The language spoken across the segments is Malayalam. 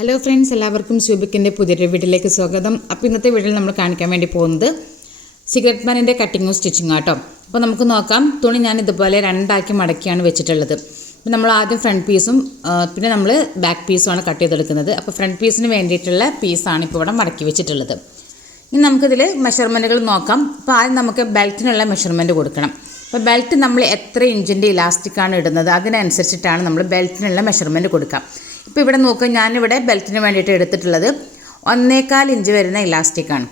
ഹലോ ഫ്രണ്ട്സ്, എല്ലാവർക്കും സ്യൂബിക്കിൻ്റെ പുതിയൊരു വീഡിയോയിലേക്ക് സ്വാഗതം. അപ്പോൾ ഇന്നത്തെ വീഡിയോയിൽ നമ്മൾ കാണിക്കാൻ വേണ്ടി പോകുന്നത് സിഗരറ്റ് പാനിൻ്റെ കട്ടിങ്ങും സ്റ്റിച്ചിങ്ങും ആട്ടോ. അപ്പോൾ നമുക്ക് നോക്കാം. തുണി ഞാൻ ഇതുപോലെ രണ്ടാക്കി മടക്കിയാണ് വെച്ചിട്ടുള്ളത്. അപ്പോൾ നമ്മൾ ആദ്യം ഫ്രണ്ട് പീസും പിന്നെ നമ്മൾ ബാക്ക് പീസുമാണ് കട്ട് ചെയ്തെടുക്കുന്നത്. അപ്പോൾ ഫ്രണ്ട് പീസിന് വേണ്ടിയിട്ടുള്ള പീസാണ് ഇപ്പോൾ ഇവിടെ മടക്കി വെച്ചിട്ടുള്ളത്. ഇനി നമുക്കിതിൽ മെഷർമെൻറ്റുകൾ നോക്കാം. അപ്പോൾ ആദ്യം നമുക്ക് ബെൽറ്റിനുള്ള മെഷർമെൻറ്റ് കൊടുക്കണം. അപ്പോൾ ബെൽറ്റ് നമ്മൾ എത്ര ഇഞ്ചിൻ്റെ ഇലാസ്റ്റിക്കാണ് ഇടുന്നത് അതിനനുസരിച്ചിട്ടാണ് നമ്മൾ ബെൽറ്റിനുള്ള മെഷർമെൻറ്റ് കൊടുക്കുക. ഇപ്പോൾ ഇവിടെ നോക്കുക, ഞാനിവിടെ ബെൽറ്റിന് വേണ്ടിയിട്ട് എടുത്തിട്ടുള്ളത് 1.25 ഇഞ്ച് വരുന്ന ഇലാസ്റ്റിക്കാണ്.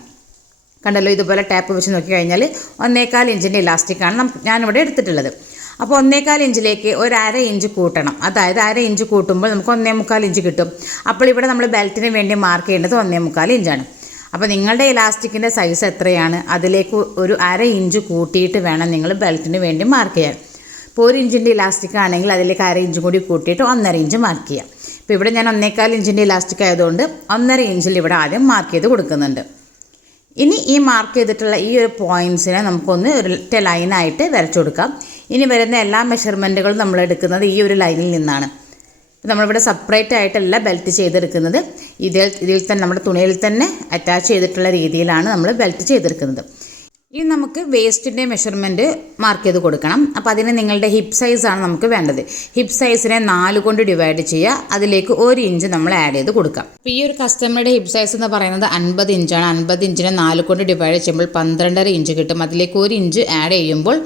കണ്ടല്ലോ, ഇതുപോലെ ടാപ്പ് വെച്ച് നോക്കി കഴിഞ്ഞാൽ 1.25 ഇഞ്ചിൻ്റെ ഇലാസ്റ്റിക്കാണ് ഞാനിവിടെ എടുത്തിട്ടുള്ളത്. അപ്പോൾ 1.25 ഇഞ്ചിലേക്ക് ഒരു അര ഇഞ്ച് കൂട്ടണം. അതായത് അര ഇഞ്ച് കൂട്ടുമ്പോൾ നമുക്ക് 1.25 ഇഞ്ച് കിട്ടും. അപ്പോൾ ഇവിടെ നമ്മൾ ബെൽറ്റിന് വേണ്ടി മാർക്ക് ചെയ്യേണ്ടത് 1.25 ഇഞ്ചാണ്. അപ്പോൾ നിങ്ങളുടെ ഇലാസ്റ്റിക്കിൻ്റെ സൈസ് എത്രയാണ് അതിലേക്ക് ഒരു അര ഇഞ്ച് കൂട്ടിയിട്ട് വേണം നിങ്ങൾ ബെൽറ്റിന് വേണ്ടി മാർക്ക് ചെയ്യാൻ. ഇപ്പോൾ 1 ഇഞ്ചിൻ്റെ ഇലാസ്റ്റിക് ആണെങ്കിൽ അതിലേക്ക് അര ഇഞ്ചും കൂടി കൂട്ടിയിട്ട് 1.5 ഇഞ്ച് മാർക്ക് ചെയ്യാം. ഇപ്പോൾ ഇവിടെ ഞാൻ 1.25 ഇഞ്ചിൻ്റെ ഇലാസ്റ്റിക് ആയതുകൊണ്ട് 1.5 ഇഞ്ചിൽ ഇവിടെ ആദ്യം മാർക്ക് ചെയ്ത് കൊടുക്കുന്നുണ്ട്. ഇനി ഈ മാർക്ക് ചെയ്തിട്ടുള്ള ഈ ഒരു പോയിൻറ്റ്സിനെ നമുക്കൊന്ന് ഒരൊറ്റ ലൈനായിട്ട് വരച്ചു കൊടുക്കാം. ഇനി വരുന്ന എല്ലാ മെഷർമെൻറ്റുകളും നമ്മൾ എടുക്കുന്നത് ഈ ഒരു ലൈനിൽ നിന്നാണ്. നമ്മളിവിടെ സെപ്പറേറ്റ് ആയിട്ടല്ല ബെൽറ്റ് ചെയ്തെടുക്കുന്നത്, ഇതിൽ തന്നെ നമ്മുടെ തുണിയിൽ തന്നെ അറ്റാച്ച് ചെയ്തിട്ടുള്ള രീതിയിലാണ് നമ്മൾ ബെൽറ്റ് ചെയ്തെടുക്കുന്നത്. ഇനി നമുക്ക് വേസ്റ്റിൻ്റെ മെഷർമെൻറ്റ് മാർക്ക് ചെയ്ത് കൊടുക്കണം. അപ്പോൾ അതിന് നിങ്ങളുടെ ഹിപ്പ് സൈസാണ് നമുക്ക് വേണ്ടത്. ഹിപ്പ് സൈസിനെ 4 കൊണ്ട് ഡിവൈഡ് ചെയ്യുക, അതിലേക്ക് 1 ഇഞ്ച് നമ്മൾ ആഡ് ചെയ്ത് കൊടുക്കാം. അപ്പോൾ ഈ ഒരു കസ്റ്റമറുടെ ഹിപ്പ് സൈസ് എന്ന് പറയുന്നത് 50 ഇഞ്ചാണ്. 50 ഇഞ്ചിനെ 4 കൊണ്ട് ഡിവൈഡ് ചെയ്യുമ്പോൾ 12.5 ഇഞ്ച് കിട്ടും. അതിലേക്ക് 1 ഇഞ്ച് ആഡ് ചെയ്യുമ്പോൾ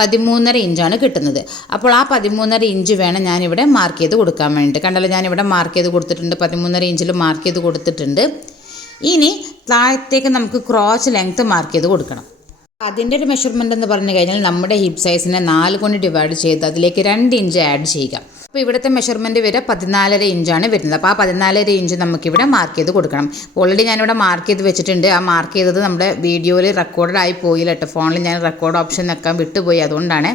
13.5 ഇഞ്ചാണ് കിട്ടുന്നത്. അപ്പോൾ ആ 13.5 ഇഞ്ച് വേണം ഞാനിവിടെ മാർക്ക് ചെയ്ത് കൊടുക്കാൻ വേണ്ടിയിട്ട്. കണ്ടല്ലോ, ഞാനിവിടെ മാർക്ക് ചെയ്ത് കൊടുത്തിട്ടുണ്ട്. 13.5 ഇഞ്ചിൽ മാർക്ക് ചെയ്ത് കൊടുത്തിട്ടുണ്ട്. ഇനി താഴത്തേക്ക് നമുക്ക് ക്രോച്ച് ലെങ്ത്ത് മാർക്ക് ചെയ്ത് കൊടുക്കണം. അതിൻ്റെ ഒരു മെഷർമെൻ്റ് എന്ന് പറഞ്ഞു കഴിഞ്ഞാൽ നമ്മുടെ ഹിപ്പ് സൈസിനെ 4 കൊണ്ട് ഡിവൈഡ് ചെയ്ത് അതിലേക്ക് 2 ഇഞ്ച് ആഡ് ചെയ്യുക. അപ്പോൾ ഇവിടുത്തെ മെഷർമെൻറ്റ് വരെ 14.5 ഇഞ്ചാണ് വരുന്നത്. അപ്പോൾ ആ 14.5 ഇഞ്ച് നമുക്കിവിടെ മാർക്ക് ചെയ്ത് കൊടുക്കണം. ഓൾറെഡി ഞാനിവിടെ മാർക്ക് ചെയ്ത് വെച്ചിട്ടുണ്ട്. ആ മാർക്ക് ചെയ്തത് നമ്മുടെ വീഡിയോയിൽ റെക്കോർഡ് ആയി പോയില്ല കേട്ടോ. ഫോണിൽ ഞാൻ റെക്കോർഡ് ഓപ്ഷൻ വെക്കാൻ വിട്ടുപോയി, അതുകൊണ്ടാണ്.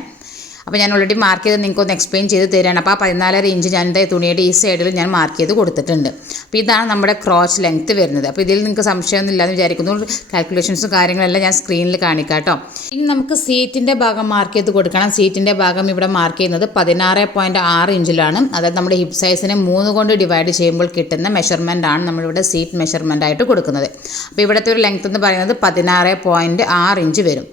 അപ്പോൾ ഞാൻ ഓൾറെഡി മാർക്ക് ചെയ്ത് നിങ്ങൾക്കൊന്ന് എക്സ്പ്ലെയിൻ ചെയ്ത് തരാണ്. അപ്പോൾ ആ 14.5 ഇഞ്ച് ഞാൻ എൻ്റെ തുണിയുടെ ഈ സൈഡിൽ ഞാൻ മാർക്ക് ചെയ്ത് കൊടുത്തിട്ടുണ്ട്. അപ്പോൾ ഇതാണ് നമ്മുടെ ക്രോച്ച് ലെങ്ത്ത് വരുന്നത്. അപ്പോൾ ഇതിൽ നിങ്ങൾക്ക് സംശയമൊന്നും ഇല്ലാന്ന് വിചാരിക്കുന്നു. കാൽക്കുലേഷൻസും കാര്യങ്ങളെല്ലാം ഞാൻ സ്ക്രീനിൽ കാണിക്കാം കേട്ടോ. ഇനി നമുക്ക് സീറ്റിൻ്റെ ഭാഗം മാർക്ക് ചെയ്ത് കൊടുക്കണം. സീറ്റിൻ്റെ ഭാഗം ഇവിടെ മാർക്ക് ചെയ്യുന്നത് 16.6 ഇഞ്ചിലാണ്. അതായത് നമ്മുടെ ഹിപ്പ് സൈസിനെ 3 കൊണ്ട് ഡിവൈഡ് ചെയ്യുമ്പോൾ കിട്ടുന്ന മെഷർമെൻറ്റാണ് നമ്മളിവിടെ സീറ്റ് മെഷർമെൻ്റ് ആയിട്ട് കൊടുക്കുന്നത്. അപ്പോൾ ഇവിടുത്തെ ഒരു ലെങ്ത്ത് എന്ന് പറയുന്നത് 16.6 ഇഞ്ച് വരും.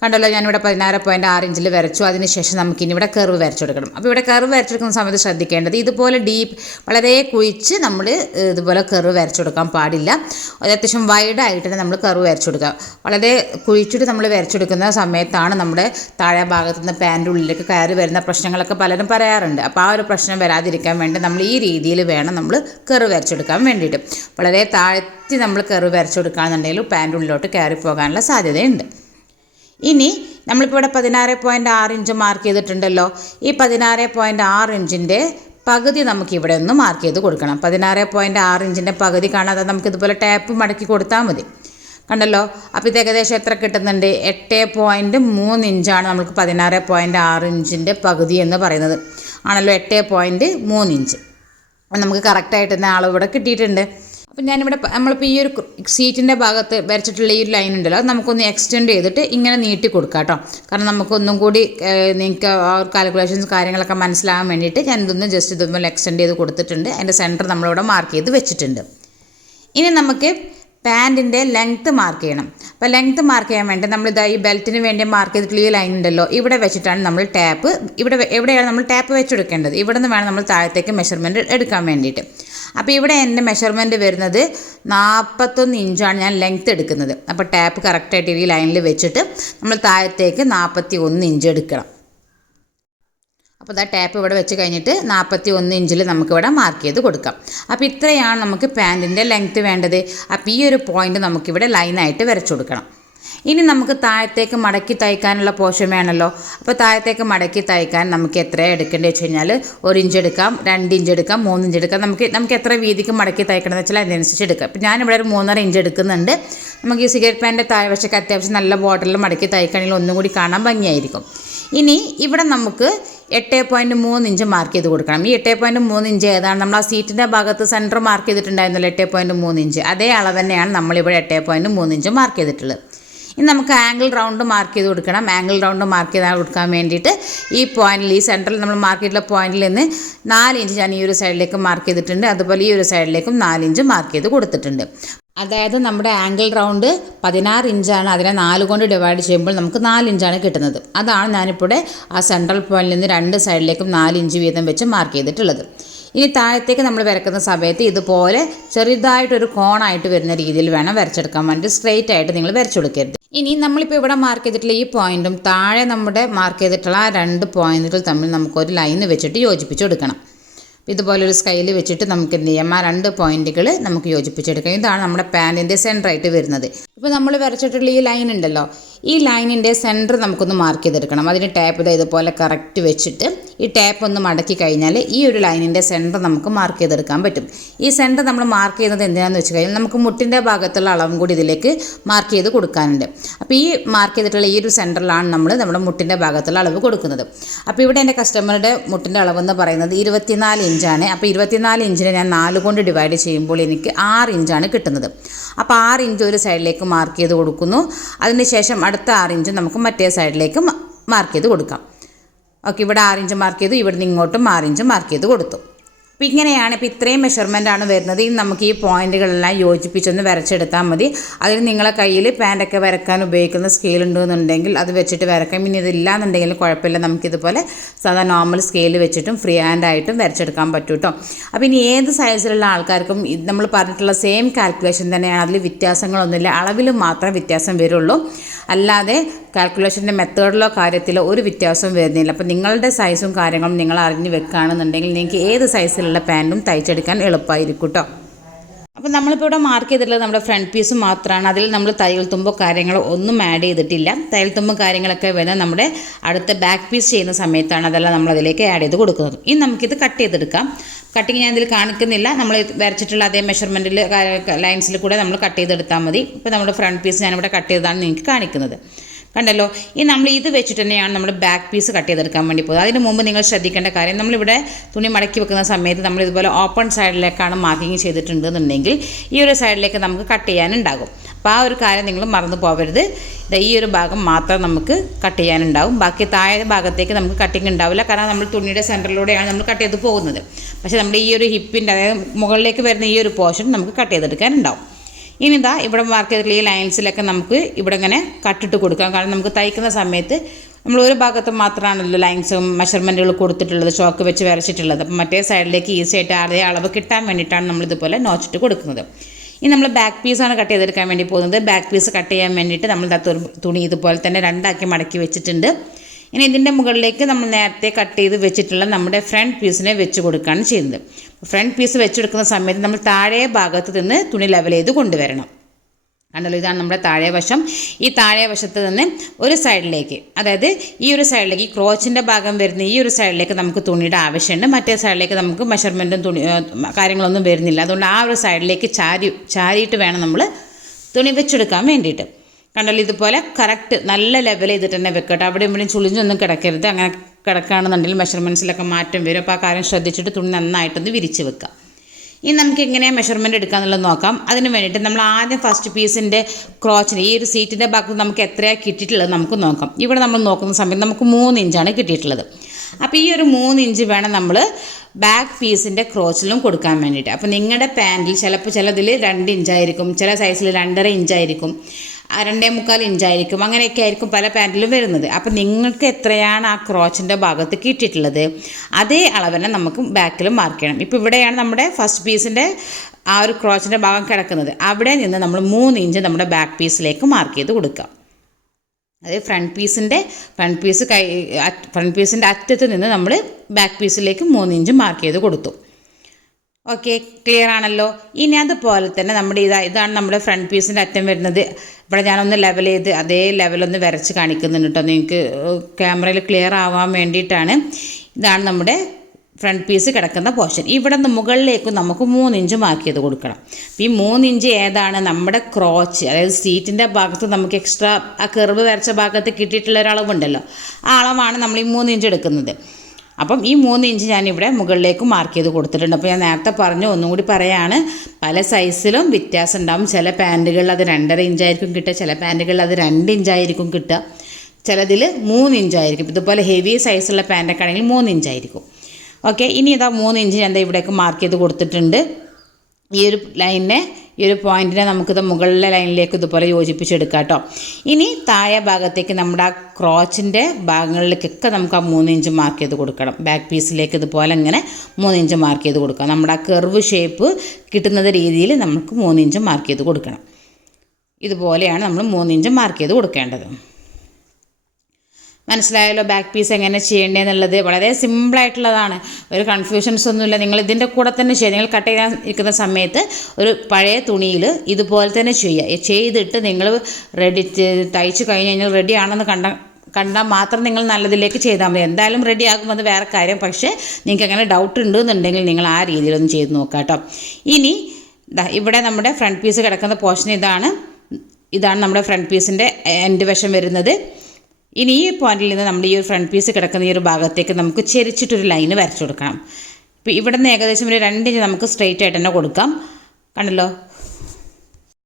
കണ്ടല്ലോ, ഞാനിവിടെ 16.6 ഇഞ്ചിൽ വരച്ചു. അതിനുശേഷം നമുക്കിനി ഇവിടെ കർവ് വരച്ചെടുക്കണം. അപ്പോൾ ഇവിടെ കർവ് വരച്ചെടുക്കുന്ന സമയത്ത് ശ്രദ്ധിക്കേണ്ടത് ഇതുപോലെ ഡീപ്പ് വളരെ കുഴിച്ച് നമ്മൾ ഇതുപോലെ കർവ് വരച്ചെടുക്കാൻ പാടില്ല. അത്യാവശ്യം വൈഡായിട്ട് തന്നെ നമ്മൾ കർവ് വരച്ചെടുക്കുക. വളരെ കുഴിച്ചിട്ട് നമ്മൾ വരച്ചെടുക്കുന്ന സമയത്താണ് നമ്മുടെ താഴെ ഭാഗത്തു നിന്ന് പാൻറ് ഉള്ളിലേക്ക് കയറി വരുന്ന പ്രശ്നങ്ങളൊക്കെ പലരും പറയാറുണ്ട്. അപ്പോൾ ആ ഒരു പ്രശ്നം വരാതിരിക്കാൻ വേണ്ടി നമ്മൾ ഈ രീതിയിൽ വേണം നമ്മൾ കർവ് വരച്ചെടുക്കാൻ വേണ്ടിയിട്ട്. വളരെ താഴ്ത്തി നമ്മൾ കർവ് വരച്ചെടുക്കുകയാണെന്നുണ്ടെങ്കിൽ പാൻറ് ഉള്ളിലോട്ട് കയറി പോകാനുള്ള സാധ്യതയുണ്ട്. ഇനി നമ്മളിപ്പോൾ ഇവിടെ 16.6 ഇഞ്ച് മാർക്ക് ചെയ്തിട്ടുണ്ടല്ലോ. ഈ 16.6 ഇഞ്ചിൻ്റെ പകുതി നമുക്കിവിടെ ഒന്ന് മാർക്ക് ചെയ്ത് കൊടുക്കണം. 16.6 ഇഞ്ചിൻ്റെ പകുതി കാണാതെ നമുക്കിതുപോലെ ടാപ്പ് മടക്കി കൊടുത്താൽ മതി. കണ്ടല്ലോ, അപ്പോൾ ഇത് ഏകദേശം എത്ര കിട്ടുന്നുണ്ട്? 8.3 ഇഞ്ചാണ് നമുക്ക് 16.6 ഇഞ്ചിൻ്റെ പകുതി എന്ന് പറയുന്നത്. ആണല്ലോ, 8.3 ഇഞ്ച് നമുക്ക് കറക്റ്റായിട്ട് തന്നെ അളവ് ഇവിടെ കിട്ടിയിട്ടുണ്ട്. അപ്പം ഞാനിവിടെ നമ്മളിപ്പോൾ ഈ ഒരു സീറ്റിൻ്റെ ഭാഗത്ത് വരച്ചിട്ടുള്ള ഈ ഒരു ലൈൻ ഉണ്ടല്ലോ, അത് നമുക്കൊന്ന് എക്സ്റ്റെൻഡ് ചെയ്തിട്ട് ഇങ്ങനെ നീട്ടി കൊടുക്കാം കേട്ടോ. കാരണം നമുക്കൊന്നും കൂടി നിങ്ങൾക്ക് ആ കാൽക്കുലേഷൻസ് കാര്യങ്ങളൊക്കെ മനസ്സിലാകാൻ വേണ്ടിയിട്ട് ഞാൻ ഇതൊന്ന് ജസ്റ്റ് ഇതുപോലെ എക്സ്റ്റെൻഡ് ചെയ്ത് കൊടുത്തിട്ടുണ്ട്. അതിൻ്റെ സെൻറ്റർ നമ്മളിവിടെ മാർക്ക് ചെയ്ത് വെച്ചിട്ടുണ്ട്. ഇനി നമുക്ക് പാൻറ്റിൻ്റെ ലെങ്ത്ത് മാർക്ക് ചെയ്യണം. അപ്പോൾ ലെങ്ത്ത് മാർക്ക് ചെയ്യാൻ വേണ്ടി നമ്മളിതാ ഈ ബെൽറ്റിന് വേണ്ടി മാർക്ക് ചെയ്തിട്ടുള്ള ഈ ലൈൻ ഉണ്ടല്ലോ, ഇവിടെ വെച്ചിട്ടാണ് നമ്മൾ ടാപ്പ് എവിടെയാണ് നമ്മൾ ടാപ്പ് വെച്ചെടുക്കേണ്ടത്. ഇവിടെ നിന്ന് വേണം നമ്മൾ താഴത്തേക്ക് മെഷർമെൻറ്റ് എടുക്കാൻ വേണ്ടിയിട്ട്. അപ്പോൾ ഇവിടെ എൻ്റെ മെഷർമെൻറ്റ് വരുന്നത് 41 ഇഞ്ചാണ് ഞാൻ ലെങ്ത്ത് എടുക്കുന്നത്. അപ്പോൾ ടാപ്പ് കറക്റ്റായിട്ട് ഈ ലൈനിൽ വെച്ചിട്ട് നമ്മൾ താഴത്തേക്ക് 41 ഇഞ്ച് എടുക്കണം. അപ്പോൾ ഇതാ ടാപ്പ് ഇവിടെ വെച്ച് കഴിഞ്ഞിട്ട് 41 ഇഞ്ചിൽ നമുക്കിവിടെ മാർക്ക് ചെയ്ത് കൊടുക്കാം. അപ്പോൾ ഇത്രയാണ് നമുക്ക് പാൻറ്റിൻ്റെ ലെങ്ത്ത് വേണ്ടത്. അപ്പോൾ ഈ ഒരു പോയിൻ്റ് നമുക്കിവിടെ ലൈനായിട്ട് വരച്ചു കൊടുക്കണം. ഇനി നമുക്ക് താഴത്തേക്ക് മടക്കി തയ്ക്കാനുള്ള പോർഷൻ വേണമല്ലോ. അപ്പോൾ താഴത്തേക്ക് മടക്കി തയ്ക്കാൻ നമുക്ക് എത്ര എടുക്കേണ്ടത് വെച്ച് കഴിഞ്ഞാൽ 1 ഇഞ്ച് എടുക്കാം, 2 ഇഞ്ച് എടുക്കാം, 3 ഇഞ്ച് എടുക്കാം. നമുക്ക് എത്ര വീതിക്ക് മടക്കി തയ്ക്കണമെന്ന് വെച്ചാൽ അതിനനുസരിച്ച് എടുക്കാം. അപ്പോൾ ഞാനിവിടെ ഒരു 3.5 ഇഞ്ച് എടുക്കുന്നുണ്ട്. നമുക്ക് ഈ സിഗരറ്റ് പാൻ്റെ താഴ്വശക്ക് അത്യാവശ്യം നല്ല ബോട്ടിലിൽ മടക്കി തയ്ക്കുകയാണെങ്കിൽ ഒന്നും കൂടി കാണാൻ ഭംഗിയായിരിക്കും. ഇനി ഇവിടെ നമുക്ക് 8.3 ഇഞ്ച് മാർക്ക് ചെയ്ത് കൊടുക്കണം. ഈ 8.3 ഇഞ്ച് ഏതാണ്? നമ്മൾ ആ സീറ്റിൻ്റെ ഭാഗത്ത് സെൻറ്റർ മാർക്ക് ചെയ്തിട്ടുണ്ടായിരുന്നല്ലോ 8.3 ഇഞ്ച്. അതേ അളവ് തന്നെയാണ് നമ്മളിവിടെ 8.3 ഇഞ്ച് മാർക്ക് ചെയ്തിട്ടുള്ളത്. ഇനി നമുക്ക് ആംഗിൾ റൗണ്ട് മാർക്ക് ചെയ്ത് കൊടുക്കണം. ആംഗിൾ റൗണ്ട് മാർക്ക് ചെയ്ത് കൊടുക്കാൻ വേണ്ടിയിട്ട് ഈ പോയിന്റിൽ, ഈ സെൻറ്ററിൽ നമ്മൾ മാർക്ക് ചെയ്തിട്ടുള്ള പോയിന്റിൽ നിന്ന് 4 ഇഞ്ച് ഞാൻ ഈ ഒരു സൈഡിലേക്ക് മാർക്ക് ചെയ്തിട്ടുണ്ട്. അതുപോലെ ഈ ഒരു സൈഡിലേക്കും 4 ഇഞ്ച് മാർക്ക് ചെയ്ത് കൊടുത്തിട്ടുണ്ട്. അതായത് നമ്മുടെ ആംഗിൾ റൗണ്ട് 16 ഇഞ്ചാണ്. അതിനെ 4 കൊണ്ട് ഡിവൈഡ് ചെയ്യുമ്പോൾ നമുക്ക് 4 ഇഞ്ചാണ് കിട്ടുന്നത്. അതാണ് ഞാനിവിടെ ആ സെൻട്രൽ പോയിന്റിൽ നിന്ന് 2 സൈഡിലേക്കും 4 ഇഞ്ച് വീതം വെച്ച് മാർക്ക് ചെയ്തിട്ടുള്ളത്. ഇനി താഴത്തേക്ക് നമ്മൾ വരയ്ക്കുന്ന സമയത്ത് ഇതുപോലെ ചെറുതായിട്ടൊരു കോണായിട്ട് വരുന്ന രീതിയിൽ വേണം വരച്ചെടുക്കാൻ വേണ്ടി. സ്ട്രെയിറ്റ് ആയിട്ട് നിങ്ങൾ വരച്ചു കൊടുക്കരുത്. ഇനി നമ്മളിപ്പോൾ ഇവിടെ മാർക്ക് ചെയ്തിട്ടുള്ള ഈ പോയിന്റും താഴെ നമ്മുടെ മാർക്ക് ചെയ്തിട്ടുള്ള ആ 2 പോയിന്റുകൾ തമ്മിൽ നമുക്കൊരു ലൈൻ വെച്ചിട്ട് യോജിപ്പിച്ച് കൊടുക്കണം. ഇതുപോലൊരു സ്കെയിൽ വെച്ചിട്ട് നമുക്ക് എന്ത് ചെയ്യാം, ആ 2 പോയിന്റുകൾ നമുക്ക് യോജിപ്പിച്ചെടുക്കാം. ഇതാണ് നമ്മുടെ പാനിൻ്റെ സെൻറ്ററായിട്ട് വരുന്നത്. ഇപ്പോൾ നമ്മൾ വരച്ചിട്ടുള്ള ഈ ലൈൻ ഉണ്ടല്ലോ, ഈ ലൈനിൻ്റെ സെൻറ്റർ നമുക്കൊന്ന് മാർക്ക് ചെയ്തെടുക്കണം. അതിന് ടാപ്പ് ഇതുപോലെ കറക്റ്റ് വെച്ചിട്ട് ഈ ടാപ്പ് ഒന്ന് മടക്കി കഴിഞ്ഞാൽ ഈ ഒരു ലൈനിൻ്റെ സെൻറ്റർ നമുക്ക് മാർക്ക് ചെയ്തെടുക്കാൻ പറ്റും. ഈ സെൻറ്റർ നമ്മൾ മാർക്ക് ചെയ്യുന്നത് എന്തിനാണെന്ന് വെച്ച് കഴിഞ്ഞാൽ നമുക്ക് മുട്ടിൻ്റെ ഭാഗത്തുള്ള അളവും കൂടി ഇതിലേക്ക് മാർക്ക് ചെയ്ത് കൊടുക്കാനുണ്ട്. അപ്പോൾ ഈ മാർക്ക് ചെയ്തിട്ടുള്ള ഈ ഒരു സെൻറ്ററിലാണ് നമ്മുടെ മുട്ടിൻ്റെ ഭാഗത്തുള്ള അളവ് കൊടുക്കുന്നത്. അപ്പോൾ ഇവിടെ എൻ്റെ കസ്റ്റമറുടെ മുട്ടിൻ്റെ അളവെന്ന് പറയുന്നത് 24 ഇഞ്ചാണ്. അപ്പോൾ 24 ഇഞ്ചിനെ ഞാൻ 4 കൊണ്ട് ഡിവൈഡ് ചെയ്യുമ്പോൾ എനിക്ക് 6 ഇഞ്ചാണ് കിട്ടുന്നത്. അപ്പോൾ 6 ഇഞ്ച് ഒരു സൈഡിലേക്ക് മാർക്ക് ചെയ്ത് കൊടുക്കുന്നു. അതിനുശേഷം അടുത്ത 6 ഇഞ്ച് നമുക്ക് മറ്റേ സൈഡിലേക്ക് മാർക്ക് ചെയ്ത് കൊടുക്കാം. ഓക്കെ, ഇവിടെ 6 ഇഞ്ച് മാർക്ക് ചെയ്തു, ഇവിടുന്ന് ഇങ്ങോട്ടും 6 ഇഞ്ച് മാർക്ക് ചെയ്ത് കൊടുത്തു. അപ്പോൾ ഇങ്ങനെയാണ്. ഇപ്പോൾ ഇത്രയും മെഷർമെൻറ്റാണ് വരുന്നത്. ഇനി നമുക്ക് ഈ പോയിന്റുകളെല്ലാം യോജിപ്പിച്ചൊന്ന് വരച്ചെടുത്താൽ മതി. അതിന് നിങ്ങളെ കയ്യിൽ പാൻറ്റൊക്കെ വരക്കാൻ ഉപയോഗിക്കുന്ന സ്കെയിൽ ഉണ്ടെന്നുണ്ടെങ്കിൽ അത് വെച്ചിട്ട് വരക്കാം. ഇനി ഇതില്ല എന്നുണ്ടെങ്കിൽ കുഴപ്പമില്ല, നമുക്കിതുപോലെ സാധാ നോർമൽ സ്കെയിൽ വെച്ചിട്ടും ഫ്രീ ഹാൻഡായിട്ടും വരച്ചെടുക്കാൻ പറ്റും കേട്ടോ. അപ്പോൾ ഇനി ഏത് സൈസിലുള്ള ആൾക്കാർക്കും നമ്മൾ പറഞ്ഞിട്ടുള്ള സെയിം കാൽക്കുലേഷൻ തന്നെയാണ്. അതിൽ വ്യത്യാസങ്ങളൊന്നുമില്ല, അളവിൽ മാത്രം വ്യത്യാസം വരുള്ളൂ. അല്ലാതെ കാൽക്കുലേഷൻ്റെ മെത്തേഡിലോ കാര്യത്തിലോ ഒരു വ്യത്യാസവും വരുന്നില്ല. അപ്പോൾ നിങ്ങളുടെ സൈസും കാര്യങ്ങളും നിങ്ങൾ അറിഞ്ഞ് വെക്കുകയാണെന്നുണ്ടെങ്കിൽ നിങ്ങൾക്ക് ഏത് സൈസിലുള്ള പാൻറ്റും തയ്ച്ചെടുക്കാൻ എളുപ്പമായിരിക്കും കേട്ടോ. അപ്പോൾ നമ്മളിപ്പോൾ ഇവിടെ മാർക്ക് ചെയ്തിട്ടുള്ളത് നമ്മുടെ ഫ്രണ്ട് പീസ് മാത്രമാണ്. അതിൽ നമ്മൾ തയ്യൽ തുമ്പോ കാര്യങ്ങളോ ഒന്നും ആഡ് ചെയ്തിട്ടില്ല. തയ്യൽ തുമ്പും കാര്യങ്ങളൊക്കെ വരുന്നത് നമ്മുടെ അടുത്ത ബാക്ക് പീസ് ചെയ്യുന്ന സമയത്താണ് അതെല്ലാം നമ്മളതിലേക്ക് ആഡ് ചെയ്ത് കൊടുക്കുന്നത്. ഇനി നമുക്കിത് കട്ട് ചെയ്തെടുക്കാം. കട്ടിങ് ഞാൻ ഇതിൽ കാണിക്കുന്നില്ല, നമ്മൾ വരച്ചിട്ടുള്ള അതേ മെഷർമെൻറ്റിൽ ലൈൻസിൽ കൂടെ നമ്മൾ കട്ട് ചെയ്തെടുത്താൽ മതി. ഇപ്പോൾ നമ്മുടെ ഫ്രണ്ട് പീസ് ഞാനിവിടെ കട്ട് ചെയ്തതാണ് നിങ്ങൾക്ക് കാണിക്കുന്നത്, കണ്ടല്ലോ. ഇനി നമ്മൾ ഇത് വെച്ചിട്ട് തന്നെയാണ് നമ്മൾ ബാക്ക് പീസ് കട്ട് ചെയ്തെടുക്കാൻ വേണ്ടി പോകുന്നത്. അതിന് മുമ്പ് നിങ്ങൾ ശ്രദ്ധിക്കേണ്ട കാര്യം, നമ്മളിവിടെ തുണി മടക്കി വെക്കുന്ന സമയത്ത് നമ്മൾ ഇതുപോലെ ഓപ്പൺ സൈഡിലേക്കാണ് മാർക്കിങ് ചെയ്തിട്ടുണ്ടെന്നുണ്ടെങ്കിൽ ഈ ഒരു സൈഡിലേക്ക് നമുക്ക് കട്ട് ചെയ്യാനുണ്ടാകും. അപ്പോൾ ആ ഒരു കാര്യം നിങ്ങൾ മറന്നു പോകരുത്. ഈ ഒരു ഭാഗം മാത്രം നമുക്ക് കട്ട് ചെയ്യാനുണ്ടാവും, ബാക്കി താഴെ ഭാഗത്തേക്ക് നമുക്ക് കട്ടിങ് ഉണ്ടാവില്ല. കാരണം നമ്മൾ തുണിയുടെ സെൻറ്ററിലൂടെയാണ് നമ്മൾ കട്ട് ചെയ്ത് പോകുന്നത്. പക്ഷേ നമ്മുടെ ഈ ഒരു ഹിപ്പിൻ്റെ, അതായത് മുകളിലേക്ക് വരുന്ന ഈ ഒരു പോർഷൻ നമുക്ക് കട്ട് ചെയ്തെടുക്കാനുണ്ടാവും. ഇനി ഇതാ ഇവിടെ മാർക്ക് ചെയ്തിട്ടുള്ള ഈ ലൈൻസിലൊക്കെ നമുക്ക് ഇവിടെ ഇങ്ങനെ കട്ടിട്ട് കൊടുക്കാം. കാരണം നമുക്ക് തയ്ക്കുന്ന സമയത്ത് നമ്മൾ ഒരു ഭാഗത്ത് മാത്രമാണല്ലോ ലൈൻസും മെഷർമെൻറ്റുകൾ കൊടുത്തിട്ടുള്ളത്, ചോക്ക് വെച്ച് വരച്ചിട്ടുള്ളത്. അപ്പം മറ്റേ സൈഡിലേക്ക് ഈസി ആയിട്ട് അതേ അളവ് കിട്ടാൻ വേണ്ടിയിട്ടാണ് നമ്മളിതുപോലെ നോച്ചിട്ട് കൊടുക്കുന്നത്. ഇനി നമ്മൾ ബാക്ക് പീസാണ് കട്ട് ചെയ്തെടുക്കാൻ വേണ്ടി പോകുന്നത്. ബാക്ക് പീസ് കട്ട് ചെയ്യാൻ വേണ്ടിയിട്ട് നമ്മൾ തുണി ഇതുപോലെ തന്നെ 2 ആക്കി മടക്കി വെച്ചിട്ടുണ്ട്. ഇനി ഇതിൻ്റെ മുകളിലേക്ക് നമ്മൾ നേരത്തെ കട്ട് ചെയ്ത് വെച്ചിട്ടുള്ള നമ്മുടെ ഫ്രണ്ട് പീസിനെ വെച്ച് കൊടുക്കുകയാണ് ചെയ്യുന്നത്. ഫ്രണ്ട് പീസ് വെച്ചെടുക്കുന്ന സമയത്ത് നമ്മൾ താഴെ ഭാഗത്ത് നിന്ന് തുണി ലെവൽ ചെയ്ത് കൊണ്ടുവരണം. കണ്ടല്ലോ, ഇതാണ് നമ്മുടെ താഴെ വശം. ഈ താഴെ വശത്ത് നിന്ന് ഒരു സൈഡിലേക്ക്, അതായത് ഈ ഒരു സൈഡിലേക്ക്, ഈ ക്രോച്ചിൻ്റെ ഭാഗം വരുന്ന ഈ ഒരു സൈഡിലേക്ക് നമുക്ക് തുണിയുടെ ആവശ്യമുണ്ട്. മറ്റേ സൈഡിലേക്ക് നമുക്ക് മെഷർമെൻറ്റും തുണി കാര്യങ്ങളൊന്നും വരുന്നില്ല. അതുകൊണ്ട് ആ ഒരു സൈഡിലേക്ക് ചാരിയിട്ട് വേണം നമ്മൾ തുണി വെച്ചെടുക്കാൻ വേണ്ടിയിട്ട്. കണ്ടല്ലോ, ഇതുപോലെ കറക്റ്റ് നല്ല ലെവൽ ചെയ്തിട്ട് തന്നെ വെക്കട്ടെ. അവിടെ ഇവിടെയും ചുളിഞ്ഞൊന്നും കിടക്കരുത്. അങ്ങനെ കിടക്കുകയാണെന്നുണ്ടെങ്കിൽ മെഷർമെൻറ്റ്സിലൊക്കെ മാറ്റം വരും. അപ്പോൾ ആ കാര്യം ശ്രദ്ധിച്ചിട്ട് തുണി നന്നായിട്ടൊന്ന് വിരിച്ച് വെക്കാം. ഇനി നമുക്ക് എങ്ങനെയാണ് മെഷർമെൻറ്റ് എടുക്കാമെന്നുള്ളത് നോക്കാം. അതിന് വേണ്ടിയിട്ട് നമ്മൾ ആദ്യം ഫസ്റ്റ് പീസിൻ്റെ ക്രോച്ചിന്, ഈ ഒരു സീറ്റിൻ്റെ ഭാഗത്ത് നമുക്ക് എത്രയാണ് കിട്ടിയിട്ടുള്ളത് നമുക്ക് നോക്കാം. ഇവിടെ നമ്മൾ നോക്കുന്ന സമയത്ത് നമുക്ക് 3 ഇഞ്ചാണ് കിട്ടിയിട്ടുള്ളത്. അപ്പോൾ ഈ ഒരു 3 ഇഞ്ച് വേണം നമ്മൾ ബാക്ക് പീസിൻ്റെ ക്രോച്ചിലും കൊടുക്കാൻ വേണ്ടിയിട്ട്. അപ്പോൾ നിങ്ങളുടെ പാൻറ്റിൽ ചിലതിൽ 2 ഇഞ്ചായിരിക്കും, ചില സൈസിൽ 2.5 ഇഞ്ചായിരിക്കും, 2.25 ഇഞ്ചായിരിക്കും, അങ്ങനെയൊക്കെ ആയിരിക്കും പല പാൻറ്റിലും വരുന്നത്. അപ്പോൾ നിങ്ങൾക്ക് എത്രയാണ് ആ ക്രോച്ചിൻ്റെ ഭാഗത്ത് കിട്ടിയിട്ടുള്ളത് അതേ അളവിനെ നമുക്ക് ബാക്കിൽ മാർക്ക് ചെയ്യണം. ഇപ്പോൾ ഇവിടെയാണ് നമ്മുടെ ഫസ്റ്റ് പീസിൻ്റെ ആ ഒരു ക്രോച്ചിൻ്റെ ഭാഗം കിടക്കുന്നത്. അവിടെ നിന്ന് നമ്മൾ 3 ഇഞ്ച് നമ്മുടെ ബാക്ക് പീസിലേക്ക് മാർക്ക് ചെയ്ത് കൊടുക്കാം. അതായത് ഫ്രണ്ട് പീസിൻ്റെ അറ്റത്ത് നിന്ന് നമ്മൾ ബാക്ക് പീസിലേക്ക് 3 ഇഞ്ച് മാർക്ക് ചെയ്ത് കൊടുത്തു. ഓക്കെ, ക്ലിയർ ആണല്ലോ. ഇനി അതുപോലെ തന്നെ നമ്മുടെ ഇതാണ് നമ്മുടെ ഫ്രണ്ട് പീസിൻ്റെ അറ്റം വരുന്നത്. ഇവിടെ ഞാനൊന്ന് ലെവൽ ചെയ്ത് അതേ ലെവലൊന്ന് വരച്ച് കാണിക്കുന്നുണ്ട് കേട്ടോ, നിങ്ങൾക്ക് ക്യാമറയിൽ ക്ലിയർ ആവാൻ വേണ്ടിയിട്ടാണ്. ഇതാണ് നമ്മുടെ ഫ്രണ്ട് പീസ് കിടക്കുന്ന പോർഷൻ. ഇവിടെ നിന്ന് മുകളിലേക്ക് നമുക്ക് 3 ഇഞ്ച് മാർക്ക് ചെയ്ത് കൊടുക്കണം. ഈ 3 ഇഞ്ച് ഏതാണ് നമ്മുടെ ക്രോച്ച്, അതായത് സീറ്റിൻ്റെ ഭാഗത്ത് നമുക്ക് എക്സ്ട്രാ ആ കർവ് വരച്ച ഭാഗത്ത് കിട്ടിയിട്ടുള്ള ഒരളവുണ്ടല്ലോ, ആ അളവാണ് നമ്മൾ ഈ 3 ഇഞ്ച് എടുക്കുന്നത്. അപ്പം ഈ 3 ഇഞ്ച് ഞാനിവിടെ മുകളിലേക്ക് മാർക്ക് ചെയ്ത് കൊടുത്തിട്ടുണ്ട്. അപ്പോൾ ഞാൻ നേരത്തെ പറഞ്ഞു, ഒന്നും കൂടി പറയുകയാണ്, പല സൈസിലും വ്യത്യാസം ഉണ്ടാകും. ചില പാൻറ്റുകളിൽ അത് 2.5 ഇഞ്ചായിരിക്കും കിട്ടുക, ചില പാൻറ്റുകളിൽ അത് 2 ഇഞ്ചായിരിക്കും കിട്ടുക, ചിലതിൽ 3 ഇഞ്ചായിരിക്കും. ഇതുപോലെ ഹെവി സൈസുള്ള പാൻറ്റൊക്കെ ആണെങ്കിൽ 3 ഇഞ്ചായിരിക്കും. ഓക്കെ, ഇനി ഇതാ 3 ഇഞ്ച് ഞാൻ ഇവിടേക്ക് മാർക്ക് ചെയ്ത് കൊടുത്തിട്ടുണ്ട്. ഈ ഒരു ലൈനിനെ, ഈ ഒരു പോയിൻറ്റിനെ നമുക്കിത് മുകളിലെ ലൈനിലേക്ക് ഇതുപോലെ യോജിപ്പിച്ചെടുക്കാം കേട്ടോ. ഇനി താഴെ ഭാഗത്തേക്ക് നമ്മുടെ ആ ക്രോച്ചിൻ്റെ ഭാഗങ്ങളിലേക്കൊക്കെ നമുക്ക് ആ 3 ഇഞ്ച് മാർക്ക് ചെയ്ത് കൊടുക്കണം. ബാക്ക് പീസിലേക്ക് ഇതുപോലെ ഇങ്ങനെ 3 ഇഞ്ച് മാർക്ക് ചെയ്ത് കൊടുക്കാം. നമ്മുടെ ആ കർവ് ഷേപ്പ് കിട്ടുന്ന രീതിയിൽ നമുക്ക് 3 ഇഞ്ച് മാർക്ക് ചെയ്ത് കൊടുക്കണം. ഇതുപോലെയാണ് നമ്മൾ 3 ഇഞ്ച് മാർക്ക് ചെയ്ത് കൊടുക്കേണ്ടത്. മനസ്സിലായല്ലോ ബാക്ക് പീസ് എങ്ങനെ ചെയ്യേണ്ടതെന്നുള്ളത്? വളരെ സിമ്പിളായിട്ടുള്ളതാണ്, ഒരു കൺഫ്യൂഷൻസ് ഒന്നുമില്ല. നിങ്ങൾ ഇതിൻ്റെ കൂടെ തന്നെ ചെയ്യുക. നിങ്ങൾ കട്ട് ചെയ്യാൻ ഇരിക്കുന്ന സമയത്ത് ഒരു പഴയ തുണിയിൽ ഇതുപോലെ തന്നെ ചെയ്യുക. ചെയ്തിട്ട് നിങ്ങൾ തയ്ച്ച് കഴിഞ്ഞ് കഴിഞ്ഞാൽ റെഡി ആണെന്ന് കണ്ടാൽ മാത്രം നിങ്ങൾ നല്ലതിലേക്ക് ചെയ്താൽ മതി. എന്തായാലും റെഡി ആകും, അത് വേറെ കാര്യം. പക്ഷേ നിങ്ങൾക്ക് അങ്ങനെ ഡൗട്ട് ഉണ്ടെന്നുണ്ടെങ്കിൽ നിങ്ങൾ ആ രീതിയിലൊന്ന് ചെയ്ത് നോക്കാം കേട്ടോ. ഇനി ഇവിടെ നമ്മുടെ ഫ്രണ്ട് പീസ് കിടക്കുന്ന പോർഷൻ ഇതാണ് നമ്മുടെ ഫ്രണ്ട് പീസിൻ്റെ എൻഡ് വശം വരുന്നത്. ഇനി ഈ പോയിന്റിൽ നിന്ന് നമ്മൾ ഈ ഒരു ഫ്രണ്ട് പീസ് കിടക്കുന്ന ഈ ഒരു ഭാഗത്തേക്ക് നമുക്ക് ചെരിച്ചിട്ടൊരു ലൈന് വരച്ചു കൊടുക്കണം. ഇപ്പോൾ ഇവിടെ നിന്ന് ഏകദേശം ഒരു 2 ഇഞ്ച് നമുക്ക് സ്ട്രെയിറ്റ് ആയിട്ട് തന്നെ കൊടുക്കാം, കണ്ടല്ലോ.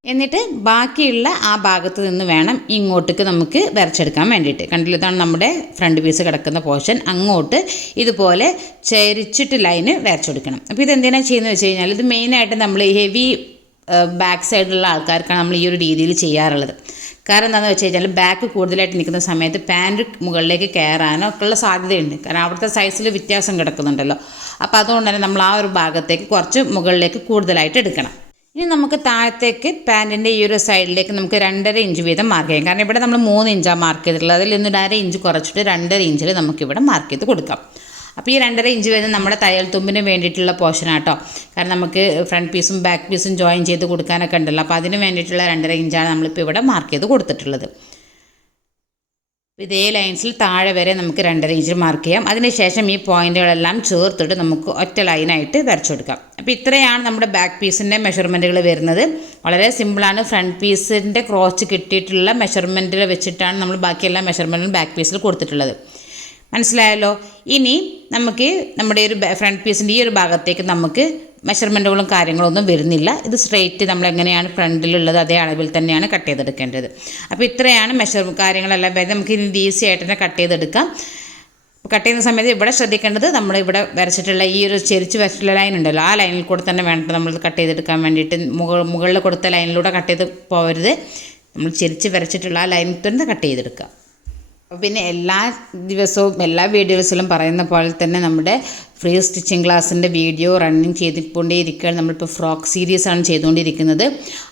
എന്നിട്ട് ബാക്കിയുള്ള ആ ഭാഗത്ത് നിന്ന് വേണം ഇങ്ങോട്ടേക്ക് നമുക്ക് വരച്ചെടുക്കാൻ വേണ്ടിയിട്ട്. കണ്ടില്ല, ഇതാണ് നമ്മുടെ ഫ്രണ്ട് പീസ് കിടക്കുന്ന പോർഷൻ. അങ്ങോട്ട് ഇതുപോലെ ചെരിച്ചിട്ട് ലൈന് വരച്ചെടുക്കണം. അപ്പോൾ ഇതെന്തിനാണ് ചെയ്യുന്നത് വെച്ച് കഴിഞ്ഞാൽ, ഇത് മെയിനായിട്ട് നമ്മൾ ഹെവി ബാക്ക് സൈഡിലുള്ള ആൾക്കാർക്കാണ് നമ്മൾ ഈ ഒരു രീതിയിൽ ചെയ്യാറുള്ളത്. കാരണം എന്താണെന്ന് വെച്ച് കഴിഞ്ഞാൽ, ബാക്ക് കൂടുതലായിട്ട് നിൽക്കുന്ന സമയത്ത് പാൻറ്റ് മുകളിലേക്ക് കയറാനോ ഒക്കെ ഉള്ള സാധ്യതയുണ്ട്. കാരണം അവിടുത്തെ സൈസിൽ വ്യത്യാസം കിടക്കുന്നുണ്ടല്ലോ. അപ്പോൾ അതുകൊണ്ട് തന്നെ നമ്മൾ ആ ഒരു ഭാഗത്തേക്ക് കുറച്ച് മുകളിലേക്ക് കൂടുതലായിട്ട് എടുക്കണം. ഇനി നമുക്ക് താഴത്തേക്ക് പാൻറ്റിൻ്റെ ഈ ഒരു സൈഡിലേക്ക് നമുക്ക് 2.5 ഇഞ്ച് വീതം മാർക്ക് ചെയ്യാം. കാരണം ഇവിടെ നമ്മൾ 3 ഇഞ്ചാണ് മാർക്ക് ചെയ്തിട്ടുള്ളത്. അതിൽ നിന്ന് 1.5 ഇഞ്ച് കുറച്ചിട്ട് 2.5 ഇഞ്ചിൽ നമുക്കിവിടെ മാർക്ക് ചെയ്ത് കൊടുക്കാം. അപ്പോൾ ഈ 2.5 ഇഞ്ച് വരുന്നത് നമ്മുടെ തയ്യൽ തുമ്പിന് വേണ്ടിയിട്ടുള്ള പോർഷനാട്ടോ. കാരണം നമുക്ക് ഫ്രണ്ട് പീസും ബാക്ക് പീസും ജോയിൻ ചെയ്ത് കൊടുക്കാനൊക്കെ ഉണ്ടല്ലോ. അപ്പോൾ അതിന് വേണ്ടിയിട്ടുള്ള 2.5 ഇഞ്ചാണ് നമ്മളിപ്പോൾ ഇവിടെ മാർക്ക് ചെയ്ത് കൊടുത്തിട്ടുള്ളത്. ഇതേ ലൈൻസിൽ താഴെ വരെ നമുക്ക് 2.5 ഇഞ്ച് മാർക്ക് ചെയ്യാം. അതിനുശേഷം ഈ പോയിൻറ്റുകളെല്ലാം ചേർത്തിട്ട് നമുക്ക് ഒറ്റ ലൈനായിട്ട് വരച്ചു കൊടുക്കാം. അപ്പോൾ ഇത്രയാണ് നമ്മുടെ ബാക്ക് പീസിൻ്റെ മെഷർമെൻറ്റുകൾ വരുന്നത്. വളരെ സിമ്പിളാണ്. ഫ്രണ്ട് പീസിൻ്റെ ക്രോച്ച് കിട്ടിയിട്ടുള്ള മെഷർമെൻറ്റിൽ വെച്ചിട്ടാണ് നമ്മൾ ബാക്കിയെല്ലാം മെഷർമെൻറ്റും ബാക്ക് പീസിൽ കൊടുത്തിട്ടുള്ളത്. മനസ്സിലായല്ലോ? ഇനി നമുക്ക് നമ്മുടെ ഒരു ഫ്രണ്ട് പീസിൻ്റെ ഈ ഒരു ഭാഗത്തേക്ക് നമുക്ക് മെഷർമെൻറ്റുകളും കാര്യങ്ങളൊന്നും വരുന്നില്ല. ഇത് സ്ട്രെയിറ്റ് നമ്മളെങ്ങനെയാണ് ഫ്രണ്ടിലുള്ളത് അതേ അളവിൽ തന്നെയാണ് കട്ട് ചെയ്തെടുക്കേണ്ടത്. അപ്പോൾ ഇത്രയാണ് കാര്യങ്ങളെല്ലാം വരുന്നത്. നമുക്ക് ഇത് ഈസി ആയിട്ട് തന്നെ കട്ട് ചെയ്തെടുക്കാം. കട്ട് ചെയ്യുന്ന സമയത്ത് ഇവിടെ ശ്രദ്ധിക്കേണ്ടത്, നമ്മളിവിടെ വരച്ചിട്ടുള്ള ഈ ഒരു ചെരിച്ച് വരച്ചിട്ടുള്ള ലൈൻ ഉണ്ടല്ലോ, ആ ലൈനിൽ കൂടെ തന്നെ വേണം നമ്മൾ കട്ട് ചെയ്തെടുക്കാൻ വേണ്ടിയിട്ട്. മുകളിൽ കൊടുത്ത ലൈനിലൂടെ കട്ട് ചെയ്ത് പോകരുത്. നമ്മൾ ചെരിച്ച് വരച്ചിട്ടുള്ള ആ ലൈനിൽ തന്നെ കട്ട് ചെയ്തെടുക്കുക. പിന്നെ എല്ലാ ദിവസവും എല്ലാ വീഡിയോസിലും പറയുന്ന പോലെ തന്നെ നമ്മുടെ ഫ്രീ സ്റ്റിച്ചിങ് ക്ലാസ്സിൻ്റെ വീഡിയോ റണ്ണിങ് ചെയ്തുകൊണ്ടേയിരിക്കുകയാണ്. നമ്മളിപ്പോൾ ഫ്രോക്ക് സീരീസാണ് ചെയ്തുകൊണ്ടിരിക്കുന്നത്.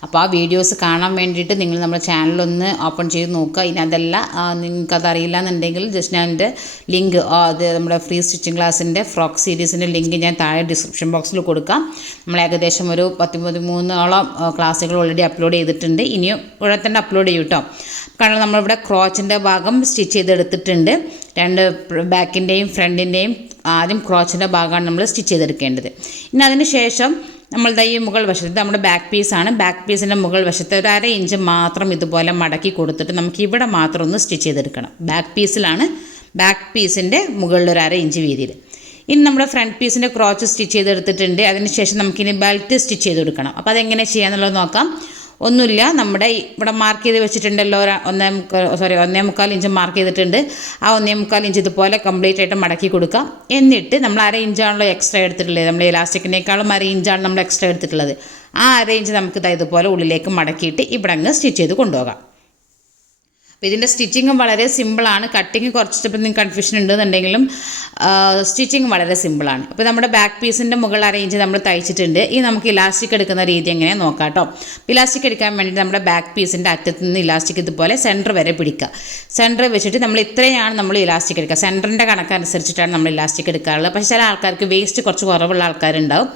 അപ്പോൾ ആ വീഡിയോസ് കാണാൻ വേണ്ടിയിട്ട് നിങ്ങൾ നമ്മുടെ ചാനലൊന്ന് ഓപ്പൺ ചെയ്ത് നോക്കുക. ഇനി അതല്ല നിങ്ങൾക്കതറിയില്ല എന്നുണ്ടെങ്കിൽ ജസ്റ്റ് ഞാൻ എൻ്റെ ലിങ്ക്, അത് നമ്മുടെ ഫ്രീ സ്റ്റിച്ചിങ് ക്ലാസ്സിൻ്റെ ഫ്രോക്ക് സീരീസിൻ്റെ ലിങ്ക് ഞാൻ താഴെ ഡിസ്ക്രിപ്ഷൻ ബോക്സിൽ കൊടുക്കാം. നമ്മൾ ഏകദേശം ഒരു 13 ക്ലാസ്സുകൾ ഓൾറെഡി അപ്ലോഡ് ചെയ്തിട്ടുണ്ട്. ഇനിയും ഇവിടെ തന്നെ അപ്ലോഡ് ചെയ്യും കേട്ടോ. കാരണം നമ്മളിവിടെ ക്രോച്ചിൻ്റെ ഭാഗം സ്റ്റിച്ച് ചെയ്തെടുത്തിട്ടുണ്ട്. 2 ബാക്കിൻ്റെയും ഫ്രണ്ടിൻ്റെയും ആദ്യം ക്രോച്ചിൻ്റെ ഭാഗമാണ് നമ്മൾ സ്റ്റിച്ച് ചെയ്തെടുക്കേണ്ടത്. ഇനി അതിന് ശേഷം നമ്മളുടെ ഈ മുകൾ വശത്ത് നമ്മുടെ ബാക്ക് പീസാണ്. ബാക്ക് പീസിൻ്റെ മുകൾ വശത്ത് ഒരു 1/2 ഇഞ്ച് മാത്രം ഇതുപോലെ മടക്കി കൊടുത്തിട്ട് നമുക്ക് ഇവിടെ മാത്രം ഒന്ന് സ്റ്റിച്ച് ചെയ്തെടുക്കണം. ബാക്ക് പീസിലാണ്, ബാക്ക് പീസിൻ്റെ മുകളിൽ ഒരു 1/2 ഇഞ്ച് വീതിയിൽ. ഇനി നമ്മുടെ ഫ്രണ്ട് പീസിൻ്റെ ക്രോച്ച് സ്റ്റിച്ച് ചെയ്തെടുത്തിട്ടുണ്ട്. അതിന് ശേഷം നമുക്കിനി ബെൽറ്റ് സ്റ്റിച്ച് ചെയ്ത് കൊടുക്കണം. അപ്പോൾ അതെങ്ങനെ ചെയ്യാന്നുള്ളത് നോക്കാം. ഒന്നുമില്ല, നമ്മുടെ ഇവിടെ മാർക്ക് ചെയ്ത് വെച്ചിട്ടുണ്ടല്ലോ, 1.25 ഇഞ്ച് മാർക്ക് ചെയ്തിട്ടുണ്ട്. ആ 1.25 ഇഞ്ച് ഇതുപോലെ കംപ്ലീറ്റ് ആയിട്ട് മടക്കി കൊടുക്കാം. എന്നിട്ട് നമ്മൾ 1/2 ഇഞ്ചാണല്ലോ എക്സ്ട്രാ എടുത്തിട്ടുള്ളത്, നമ്മുടെ ഇലാസ്റ്റിക്കിനേക്കാളും 1/2 ഇഞ്ചാണ് നമ്മൾ എക്സ്ട്രാ എടുത്തിട്ടുള്ളത്. ആ 1/2 ഇഞ്ച് നമുക്ക് ഇതുപോലെ ഉള്ളിലേക്ക് മടക്കിയിട്ട് ഇവിടെ അങ്ങ് സ്റ്റിച്ച് ചെയ്ത് കൊണ്ടുപോകാം. അപ്പോൾ ഇതിൻ്റെ സ്റ്റിച്ചിങ്ങും വളരെ സിമ്പിളാണ്. കട്ടിങ് കുറച്ചിപ്പോൾ നിങ്ങൾക്ക് കൺഫ്യൂഷൻ ഉണ്ടെന്നുണ്ടെങ്കിലും സ്റ്റിച്ചിങ് വളരെ സിമ്പിളാണ്. അപ്പോൾ നമ്മുടെ ബാക്ക് പീസിൻ്റെ മുകളിൽ 1/2 ഇഞ്ച് നമ്മൾ തയ്ച്ചിട്ടുണ്ട്. ഇനി നമുക്ക് ഇലാസ്റ്റിക് എടുക്കുന്ന രീതി എങ്ങനെ നോക്കാം കേട്ടോ. ഇലാസ്റ്റിക് എടുക്കാൻ വേണ്ടിയിട്ട് നമ്മുടെ ബാക്ക് പീസിൻ്റെ അറ്റത്ത് നിന്ന് ഇലാസ്റ്റിക് ഇതുപോലെ സെൻറ്റർ വരെ പിടിക്കുക. സെൻറ്റർ വെച്ചിട്ട് നമ്മൾ ഇത്രയാണ് നമ്മൾ ഇലാസ്റ്റിക് എടുക്കുക. സെൻറ്ററിൻ്റെ കണക്കനുസരിച്ചിട്ടാണ് നമ്മൾ ഇലാസ്റ്റിക് എടുക്കാറുള്ളത്. പക്ഷേ ചില ആൾക്കാർക്ക് വേസ്റ്റ് കുറച്ച് കുറവുള്ള ആൾക്കാരുണ്ടാവും.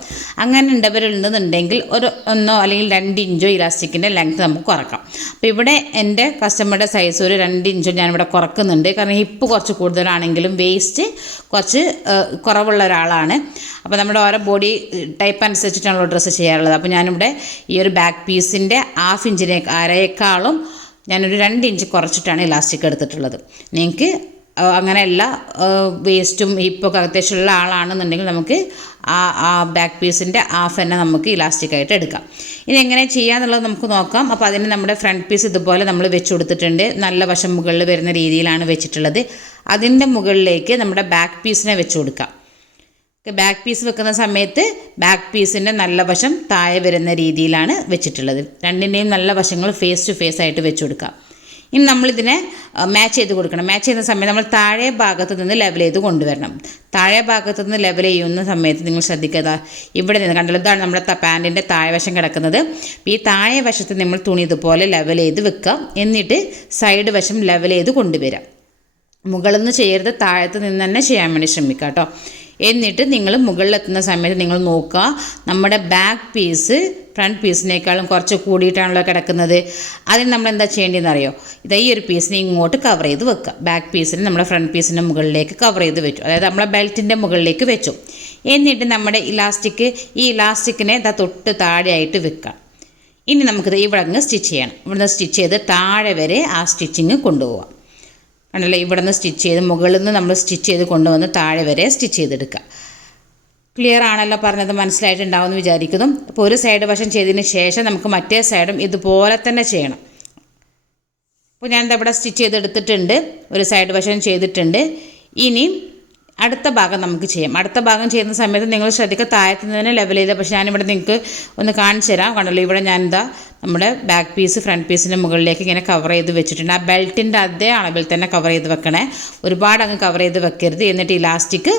അങ്ങനെ ഉണ്ടെന്നുണ്ടെങ്കിൽ ഒരു 1 അല്ലെങ്കിൽ 2 ഇഞ്ചോ ഇലാസ്റ്റിക്കിൻ്റെ ലെങ്ത്ത് നമുക്ക് കുറക്കാം. അപ്പോൾ ഇവിടെ എൻ്റെ കസ്റ്റമറുടെ സൈസ് ഒരു 2 ഇഞ്ച് ഞാനിവിടെ കുറക്കുന്നുണ്ട്. കാരണം ഹിപ്പ് കുറച്ച് കൂടുതലാണെങ്കിലും വേസ്റ്റ് കുറച്ച് കുറവുള്ള ഒരാളാണ്. അപ്പോൾ നമ്മുടെ ഓരോ ബോഡി ടൈപ്പ് അനുസരിച്ചിട്ടാണല്ലോ ഡ്രസ്സ് ചെയ്യാറുള്ളത്. അപ്പോൾ ഞാനിവിടെ ഈ ഒരു ബാക്ക് പീസിൻ്റെ 1/2 ഇഞ്ചിനേക്കാളും ഞാനൊരു 2 ഇഞ്ച് കുറച്ചിട്ടാണ് ഇലാസ്റ്റിക് എടുത്തിട്ടുള്ളത്. നിങ്ങൾക്ക് അങ്ങനെയല്ല വേസ്റ്റും ഹിപ്പൊക്കെ അത്യാവശ്യമുള്ള ആളാണെന്നുണ്ടെങ്കിൽ നമുക്ക് ആ ബാക്ക് പീസിൻ്റെ ഹാഫ് തന്നെ നമുക്ക് ഇലാസ്റ്റിക്കായിട്ട് എടുക്കാം. ഇനി എങ്ങനെ ചെയ്യാന്നുള്ളത് നമുക്ക് നോക്കാം. അപ്പോൾ അതിന് നമ്മുടെ ഫ്രണ്ട് പീസ് ഇതുപോലെ നമ്മൾ വെച്ച് കൊടുത്തിട്ടുണ്ട്. നല്ല വശം മുകളിൽ വരുന്ന രീതിയിലാണ് വെച്ചിട്ടുള്ളത്. അതിൻ്റെ മുകളിലേക്ക് നമ്മുടെ ബാക്ക് പീസിനെ വെച്ച് കൊടുക്കാം. ബാക്ക് പീസ് വെക്കുന്ന സമയത്ത് ബാക്ക് പീസിൻ്റെ നല്ല വശം താഴെ വരുന്ന രീതിയിലാണ് വെച്ചിട്ടുള്ളത്. രണ്ടിൻ്റെയും നല്ല വശങ്ങൾ ഫേസ് ടു ഫേസ് ആയിട്ട് വെച്ച് കൊടുക്കാം. ഇനി നമ്മളിതിനെ മാച്ച് ചെയ്ത് കൊടുക്കണം. മാച്ച് ചെയ്യുന്ന സമയത്ത് നമ്മൾ താഴെ ഭാഗത്ത് നിന്ന് ലെവൽ ചെയ്ത് കൊണ്ടുവരണം. താഴെ ഭാഗത്ത് നിന്ന് ലെവൽ ചെയ്യുന്ന സമയത്ത് നിങ്ങൾ ശ്രദ്ധിക്കുക, ഇവിടെ നിന്ന് കണ്ടല്ലോ, ഇതാണ് നമ്മുടെ പാൻറ്റിൻ്റെ താഴെ വശം കിടക്കുന്നത്. ഈ താഴെ വശത്ത് നമ്മൾ തുണി ഇതുപോലെ ലെവൽ ചെയ്ത് വെക്കാം. എന്നിട്ട് സൈഡ് വശം ലെവൽ ചെയ്ത് കൊണ്ടുവരാം. മുകളിൽ നിന്ന് ചെയ്യരുത്, താഴത്ത് നിന്ന് തന്നെ ചെയ്യാൻ വേണ്ടി ശ്രമിക്കുക കേട്ടോ. എന്നിട്ട് നിങ്ങൾ മുകളിലെത്തുന്ന സമയത്ത് നിങ്ങൾ നോക്കുക, നമ്മുടെ ബാക്ക് പീസ് ഫ്രണ്ട് പീസിനേക്കാളും കുറച്ച് കൂടിയിട്ടാണല്ലോ കിടക്കുന്നത്. അതിന് നമ്മൾ എന്താ ചെയ്യേണ്ടതെന്ന് അറിയോ? ഈ ഒരു പീസിനെ ഇങ്ങോട്ട് കവർ ചെയ്ത് വെക്കുക. ബാക്ക് പീസിന് നമ്മുടെ ഫ്രണ്ട് പീസിൻ്റെ മുകളിലേക്ക് കവർ ചെയ്ത് വെച്ചു, അതായത് നമ്മളെ ബെൽറ്റിൻ്റെ മുകളിലേക്ക് വെച്ചു. എന്നിട്ട് നമ്മുടെ ഈ ഇലാസ്റ്റിക്കിനെ തൊട്ട് താഴെയായിട്ട് വെക്കുക. ഇനി നമുക്കിത് ഇവിടെ അങ്ങ് സ്റ്റിച്ച് ചെയ്യണം. ഇവിടുന്ന് സ്റ്റിച്ച് ചെയ്ത് താഴെ വരെ ആ സ്റ്റിച്ചിങ് കൊണ്ടുപോകാം. ആണല്ലേ, ഇവിടെ നിന്ന് സ്റ്റിച്ച് ചെയ്ത് മുകളിൽ നിന്ന് നമ്മൾ സ്റ്റിച്ച് ചെയ്ത് കൊണ്ടുവന്ന് താഴെ വരെ സ്റ്റിച്ച് ചെയ്തെടുക്കുക. ക്ലിയർ ആണല്ലോ പറഞ്ഞത്, മനസ്സിലായിട്ടുണ്ടാവുമെന്ന് വിചാരിക്കുന്നു. അപ്പോൾ ഒരു സൈഡ് വശം ചെയ്തതിന് ശേഷം നമുക്ക് മറ്റേ സൈഡും ഇതുപോലെ തന്നെ ചെയ്യണം. അപ്പോൾ ഞാനിത് ഇവിടെ സ്റ്റിച്ച് ചെയ്തെടുത്തിട്ടുണ്ട്, ഒരു സൈഡ് വശം ചെയ്തിട്ടുണ്ട്. ഇനി അടുത്ത ഭാഗം നമുക്ക് ചെയ്യാം. അടുത്ത ഭാഗം ചെയ്യുന്ന സമയത്ത് നിങ്ങൾ ശ്രദ്ധിക്കുക, താഴത്ത് നിന്ന് തന്നെ ലെവൽ ചെയ്ത്. പക്ഷേ ഞാനിവിടെ നിങ്ങൾക്ക് ഒന്ന് കാണിച്ചു തരാം. കണ്ടല്ലോ, ഇവിടെ ഞാനിതാ നമ്മുടെ ബാക്ക് പീസ് ഫ്രണ്ട് പീസിൻ്റെ മുകളിലേക്ക് ഇങ്ങനെ കവർ ചെയ്ത് വെച്ചിട്ടുണ്ട്. ആ ബെൽറ്റിൻ്റെ അതേ അളവിൽ തന്നെ കവർ ചെയ്ത് വെക്കണേ, ഒരുപാട് അങ്ങ് കവർ ചെയ്ത് വെക്കരുത്. എന്നിട്ട് ഇലാസ്റ്റിക്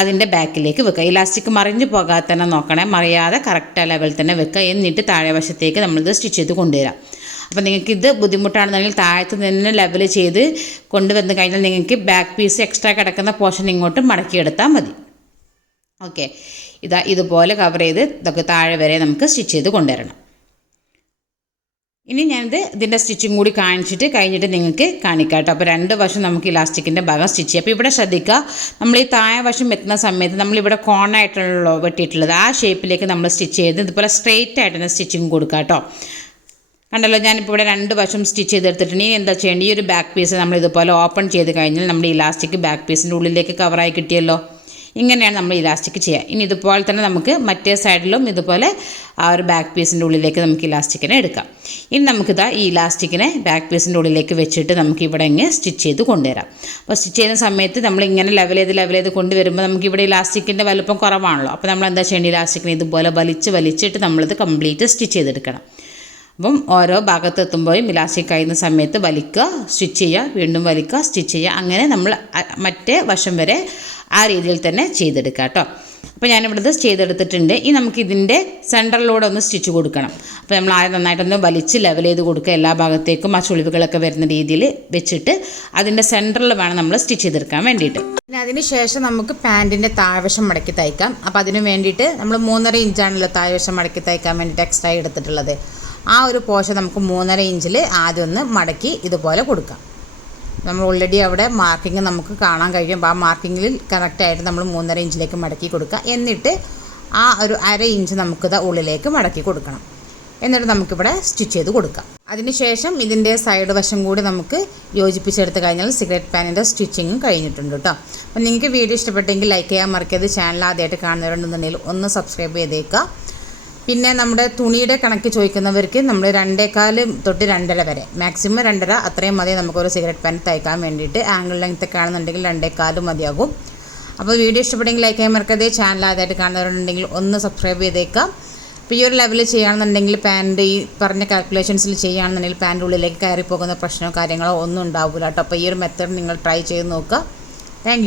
അതിൻ്റെ ബാക്കിലേക്ക് വെക്കുക. ഇലാസ്റ്റിക് മറിഞ്ഞു പോകാതെ തന്നെ നോക്കണേ, മറിയാതെ കറക്റ്റ് ലെവൽ തന്നെ വെക്കുക. എന്നിട്ട് താഴെ വശത്തേക്ക് നമ്മളിത് സ്റ്റിച്ച് ചെയ്ത് കൊണ്ടുവരാം. അപ്പോൾ നിങ്ങൾക്കിത് ബുദ്ധിമുട്ടാണെന്നുണ്ടെങ്കിൽ താഴത്ത് നിന്ന് ലെവൽ ചെയ്ത് കൊണ്ടുവന്ന് കഴിഞ്ഞാൽ നിങ്ങൾക്ക് ബാക്ക് പീസ് എക്സ്ട്രാ കിടക്കുന്ന പോർഷൻ ഇങ്ങോട്ട് മടക്കിയെടുത്താൽ മതി. ഓക്കെ, ഇതുപോലെ കവർ ചെയ്ത് ഇതൊക്കെ താഴെ വരെ നമുക്ക് സ്റ്റിച്ച് ചെയ്ത് കൊണ്ടുവരണം. ഇനി ഇതിൻ്റെ സ്റ്റിച്ചിങ് കൂടി കാണിച്ചിട്ട് കഴിഞ്ഞിട്ട് നിങ്ങൾക്ക് കാണിക്കാം കേട്ടോ. അപ്പോൾ രണ്ട് വശം നമുക്ക് ഇലാസ്റ്റിക്കിൻ്റെ ഭാഗം സ്റ്റിച്ച് ചെയ്യാം. അപ്പോൾ ഇവിടെ ശ്രദ്ധിക്കുക, നമ്മൾ ഈ താഴെ വശം എത്തുന്ന സമയത്ത് നമ്മളിവിടെ കോണായിട്ടുള്ള വെട്ടിയിട്ടുള്ളത് ആ ഷേപ്പിലേക്ക് നമ്മൾ സ്റ്റിച്ച് ചെയ്ത് ഇതുപോലെ സ്ട്രെയിറ്റ് ആയിട്ട് തന്നെ സ്റ്റിച്ചിങ് കൊടുക്കുക കേട്ടോ. കണ്ടല്ലോ, ഞാനിപ്പോൾ ഇവിടെ രണ്ട് വശം സ്റ്റിച്ച് ചെയ്തെടുത്തിട്ടുണ്ട്. ഇനി എന്താ ചെയ്യേണ്ടത്, ഈ ഒരു ബാക്ക് പീസ് നമ്മൾ ഇതുപോലെ ഓപ്പൺ ചെയ്ത് കഴിഞ്ഞാൽ നമ്മുടെ ഇലാസ്റ്റിക് ബാക്ക് പീസിൻ്റെ ഉള്ളിലേക്ക് കവറായി കിട്ടിയല്ലോ. ഇങ്ങനെയാണ് നമ്മൾ ഇലാസ്റ്റിക് ചെയ്യുക. ഇനി ഇതുപോലെ തന്നെ നമുക്ക് മറ്റേ സൈഡിലും ഇതുപോലെ ആ ഒരു ബാക്ക് പീസിൻ്റെ ഉള്ളിലേക്ക് നമുക്ക് ഇലാസ്റ്റിക്കിനെ എടുക്കാം. ഇനി നമുക്കിതാ ഈ ഇലാസ്റ്റിക്കിനെ ബാക്ക് പീസിൻ്റെ ഉള്ളിലേക്ക് വെച്ചിട്ട് നമുക്ക് ഇവിടെ ഇങ്ങനെ സ്റ്റിച്ച് ചെയ്ത് കൊണ്ടുവരാം. അപ്പോൾ സ്റ്റിച്ച് ചെയ്യുന്ന സമയത്ത് നമ്മളിങ്ങനെ ലെവൽ ചെയ്ത് കൊണ്ടുവരുമ്പോൾ നമുക്കിവിടെ ഇലാസ്റ്റിക്കിൻ്റെ വലുപ്പം കുറവാണല്ലോ. അപ്പോൾ നമ്മൾ എന്താ ചെയ്യേണ്ടത്, ഇലാസ്റ്റിക്കിനെ ഇതുപോലെ വലിച്ചിട്ട് നമ്മളിത് കംപ്ലീറ്റ് സ്റ്റിച്ച് ചെയ്തെടുക്കണം. അപ്പം ഓരോ ഭാഗത്തെത്തുമ്പോഴും ഇലാസ്റ്റിക് കഴിയുന്ന സമയത്ത് വലിക്കുക, സ്റ്റിച്ച് ചെയ്യുക, വീണ്ടും വലിക്കുക, സ്റ്റിച്ച് ചെയ്യുക. അങ്ങനെ നമ്മൾ മറ്റേ വശം വരെ ആ രീതിയിൽ തന്നെ ചെയ്തെടുക്കുക കേട്ടോ. അപ്പോൾ ഞാനിവിടുത്തെ ചെയ്തെടുത്തിട്ടുണ്ട്. ഇനി നമുക്കിതിൻ്റെ സെൻറ്ററിലൂടെ ഒന്ന് സ്റ്റിച്ച് കൊടുക്കണം. അപ്പോൾ നമ്മൾ ആദ്യം നന്നായിട്ടൊന്ന് വലിച്ച് ലെവൽ ചെയ്ത് കൊടുക്കുക. എല്ലാ ഭാഗത്തേക്കും ആ ചുളിവുകളൊക്കെ വരുന്ന രീതിയിൽ വെച്ചിട്ട് അതിൻ്റെ സെൻറ്ററിൽ വേണം നമ്മൾ സ്റ്റിച്ച് ചെയ്തെടുക്കാൻ വേണ്ടിയിട്ട്. പിന്നെ അതിന് ശേഷം നമുക്ക് പാൻറ്റിൻ്റെ താഴ്വശം മടക്കി തയ്ക്കാം. അപ്പോൾ അതിന് വേണ്ടിയിട്ട് നമ്മൾ 3.5 ഇഞ്ചാണല്ലോ താഴ്വശം മടക്കി തയ്ക്കാൻ വേണ്ടിയിട്ട് എക്സ്ട്രാ എടുത്തിട്ടുള്ളത്. ആ ഒരു പോർഷൻ നമുക്ക് 3.5 ഇഞ്ചിൽ ആദ്യം ഒന്ന് മടക്കി ഇതുപോലെ കൊടുക്കാം. നമ്മൾ ഓൾറെഡി അവിടെ മാർക്കിങ് നമുക്ക് കാണാൻ കഴിയും. അപ്പോൾ ആ മാർക്കിങ്ങിൽ കറക്റ്റായിട്ട് നമ്മൾ 3.5 ഇഞ്ചിലേക്ക് മടക്കി കൊടുക്കുക. എന്നിട്ട് ആ ഒരു 1/2 ഇഞ്ച് നമുക്കിത് ഉള്ളിലേക്ക് മടക്കി കൊടുക്കണം. എന്നിട്ട് നമുക്കിവിടെ സ്റ്റിച്ച് ചെയ്ത് കൊടുക്കാം. അതിനുശേഷം ഇതിൻ്റെ സൈഡ് വശം കൂടി നമുക്ക് യോജിപ്പിച്ചെടുത്ത് കഴിഞ്ഞാൽ സിഗരറ്റ് പാനിൻ്റെ സ്റ്റിച്ചിങ്ങും കഴിഞ്ഞിട്ടുണ്ട് കേട്ടോ. അപ്പോൾ നിങ്ങൾക്ക് വീഡിയോ ഇഷ്ടപ്പെട്ടെങ്കിൽ ലൈക്ക് ചെയ്യാൻ മറക്കരുത്. ചാനൽ ആദ്യമായിട്ട് കാണുന്നവരുണ്ടെന്നുണ്ടെങ്കിൽ ഒന്ന് സബ്സ്ക്രൈബ് ചെയ്തേക്കുക. പിന്നെ നമ്മുടെ തുണിയുടെ കണക്ക് ചോദിക്കുന്നവർക്ക് നമ്മൾ 2.25 തൊട്ട് 2.5 വരെ, മാക്സിമം 2.5 അത്രയും മതി നമുക്കൊരു സിഗരറ്റ് പാൻ തയ്ക്കാൻ വേണ്ടിയിട്ട്. ആംഗിൾ ലെങ്ത്ത് ഒക്കെ ആണെന്നുണ്ടെങ്കിൽ 2.25 മതിയാകും. അപ്പോൾ വീഡിയോ ഇഷ്ടപ്പെട്ടെങ്കിൽ ലൈക്ക് ചെയ്യാൻ മറക്കരുത്. ചാനൽ ആദ്യമായിട്ട് കാണുന്നവരുണ്ടെങ്കിൽ ഒന്ന് സബ്സ്ക്രൈബ് ചെയ്തേക്കാം. അപ്പോൾ ഈ ഒരു ലെവലിൽ ചെയ്യുകയാണെന്നുണ്ടെങ്കിൽ പാൻറ്റ് ഈ പറഞ്ഞ കാൽക്കുലേഷൻസിൽ ചെയ്യുകയാണെന്നുണ്ടെങ്കിൽ പാൻറ്റ് ഉള്ളിലേക്ക് കയറി പോകുന്ന പ്രശ്നമോ കാര്യങ്ങളോ ഒന്നും ഉണ്ടാവില്ല കേട്ടോ. അപ്പോൾ ഈ ഒരു മെത്തേഡ് നിങ്ങൾ ട്രൈ ചെയ്ത് നോക്കുക. താങ്ക്